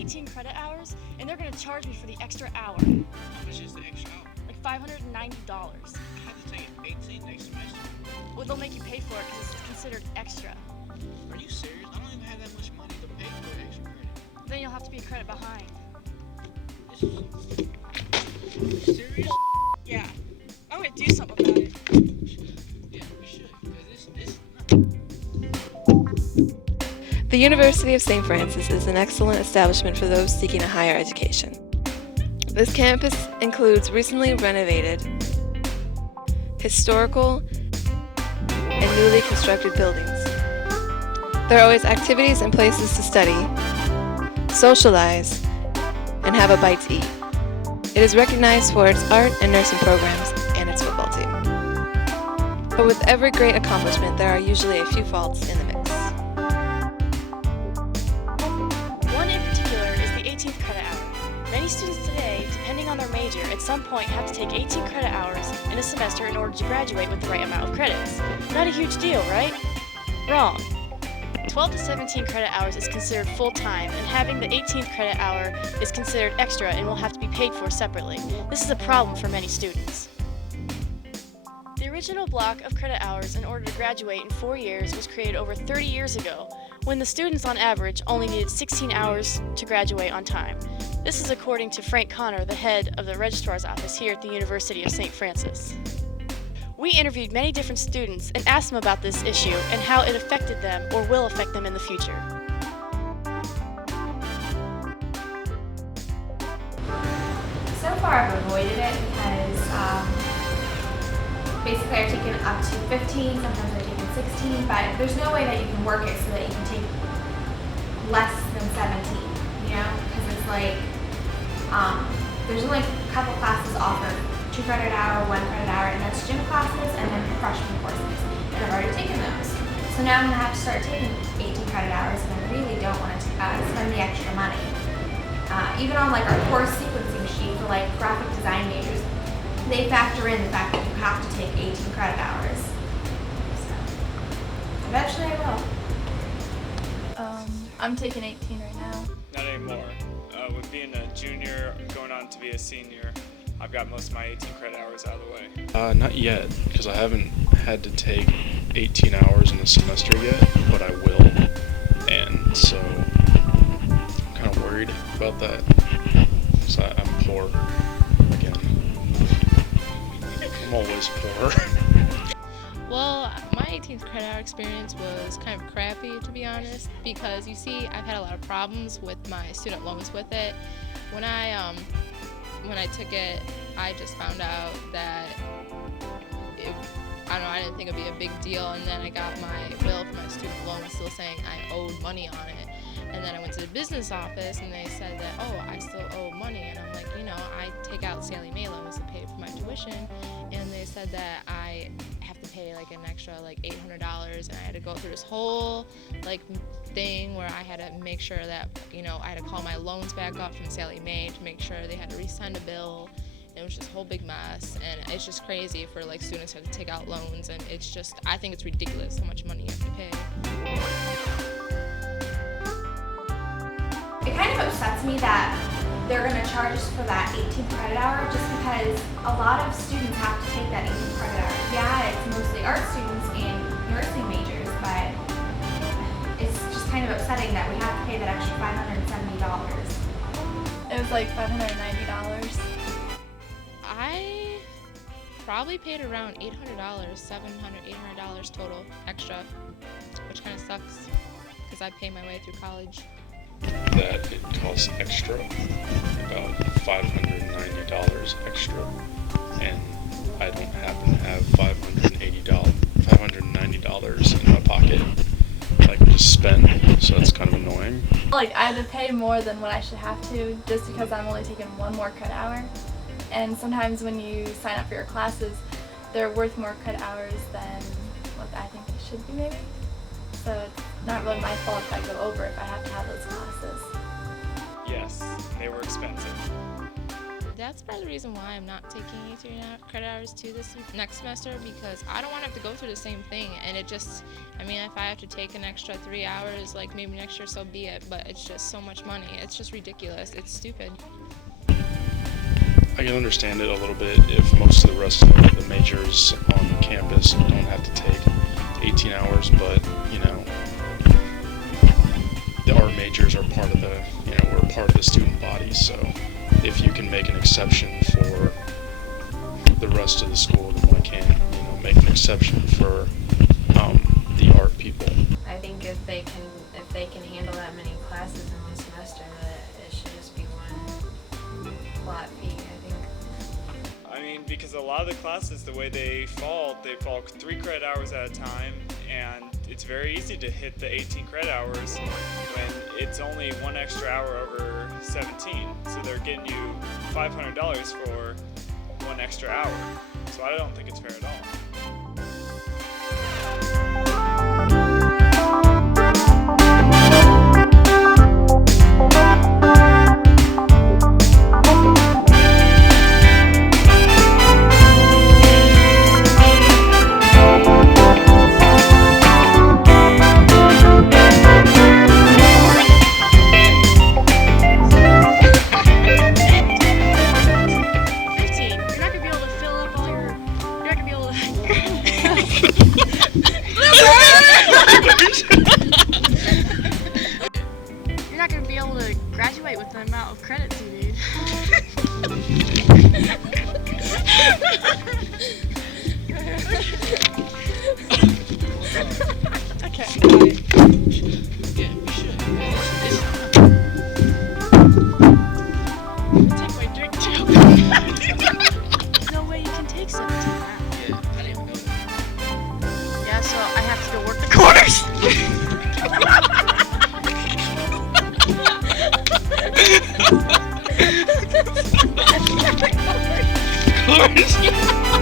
18 credit hours, and they're going to charge me for the extra hour. How much is the extra hour? Like $590. I have to take 18 next semester. Well, they'll make you pay for it because it's considered extra. Are you serious? I don't even have that much money to pay for extra credit. Then you'll have to be a credit behind. Are you serious? Yeah. I'm going to do something about it. Yeah, we should. Because this The University of St. Francis is an excellent establishment for those seeking a higher education. This campus includes recently renovated, historical, and newly constructed buildings. There are always activities and places to study, socialize, and have a bite to eat. It is recognized for its art and nursing programs and its football team. But with every great accomplishment, there are usually a few faults in the mix. One in particular is the 18th credit hour. Many students today, depending on their major, at some point have to take 18 credit hours in a semester in order to graduate with the right amount of credits. Not a huge deal, right? Wrong. 12 to 17 credit hours is considered full-time, and having the 18th credit hour is considered extra and will have to be paid for separately. This is a problem for many students. The original block of credit hours in order to graduate in 4 years was created over 30 years ago, when the students on average only needed 16 hours to graduate on time. This is according to Frank Connor, the head of the Registrar's Office here at the University of St. Francis. We interviewed many different students and asked them about this issue and how it affected them or will affect them in the future. So far I've avoided it because basically I've taken up to 15, sometimes I've taken 16, but there's no way that you can work it so that you can take less than 17, you know? Because it's like, there's only a couple classes offered, 2 credit hour, 1 credit hour, and that's gym classes and then freshman courses. And I've already taken those. So now I'm going to have to start taking 18 credit hours, and I really don't want to spend the extra money. Even on like our course sequencing sheet for like graphic design majors, they factor in the fact that you have to take 18 credit hours. So eventually I will. I'm taking 18 right now. Not anymore. With being a junior, going on to be a senior, I've got most of my 18 credit hours out of the way. Not yet, because I haven't had to take 18 hours in a semester yet, but I will, and so I'm kind of worried about that, because I'm poor, again. I'm always poor. Well, my 18th credit hour experience was kind of crappy, to be honest, because you see, I've had a lot of problems with my student loans with it. When I took it, I just found out that I didn't think it'd be a big deal, and then I got my bill for my student loan still saying I owed money on it. And then I went to the business office and they said that, oh, I still owe money. And I'm like, I take out Sallie Mae loans to pay for my tuition. And they said that I have to pay like an extra like $800, and I had to go through this whole like thing where I had to make sure that, I had to call my loans back up from Sallie Mae to make sure they had to resend a bill. It was just a whole big mess, and it's just crazy for like students to take out loans, and it's just, I think it's ridiculous how much money you have to pay. It kind of upsets me that they're going to charge us for that 18th credit hour just because a lot of students have to take that 18th credit hour. Yeah, it's mostly art students and nursing majors, but it's just kind of upsetting that we have to pay that extra $570. It was like $590. I probably paid around $800, $800 total extra, which kind of sucks because I pay my way through college. That it costs extra, about $590 extra, and I don't happen to have $590 in my pocket that I can just spend, so that's kind of annoying. Like, I had to pay more than what I should have to just because I'm only taking 1 more credit hour. And sometimes when you sign up for your classes, they're worth more credit hours than what I think they should be maybe. So it's not really my fault if I go over if I have to have those classes. Yes, they were expensive. That's part of the reason why I'm not taking 18 credit hours too this next semester, because I don't want to have to go through the same thing. And it just, I mean, if I have to take an extra 3 hours, like maybe next year, so be it. But it's just so much money. It's just ridiculous. It's stupid. I can understand it a little bit if most of the rest of the majors on campus don't have to take 18 hours, but the art majors are part of the, we're part of the student body, so if you can make an exception for the rest of the school, then why can't, make an exception for the art people? I think if they can handle that many classes in one semester, that it should just be one flat fee, I think. I mean, because a lot of the classes, the way they fall 3 credit hours at a time, and it's very easy to hit the 18 credit hours when it's only 1 extra hour over 17. So they're getting you $500 for 1 extra hour. So I don't think it's fair at all. You're not going to be able to graduate with the amount of credits you need. Okay. Yeah, we should. Take my drink too. There's no way you can take 17 now. Yeah, I didn't even go there. Yeah, so I have to go work the corners. Of course.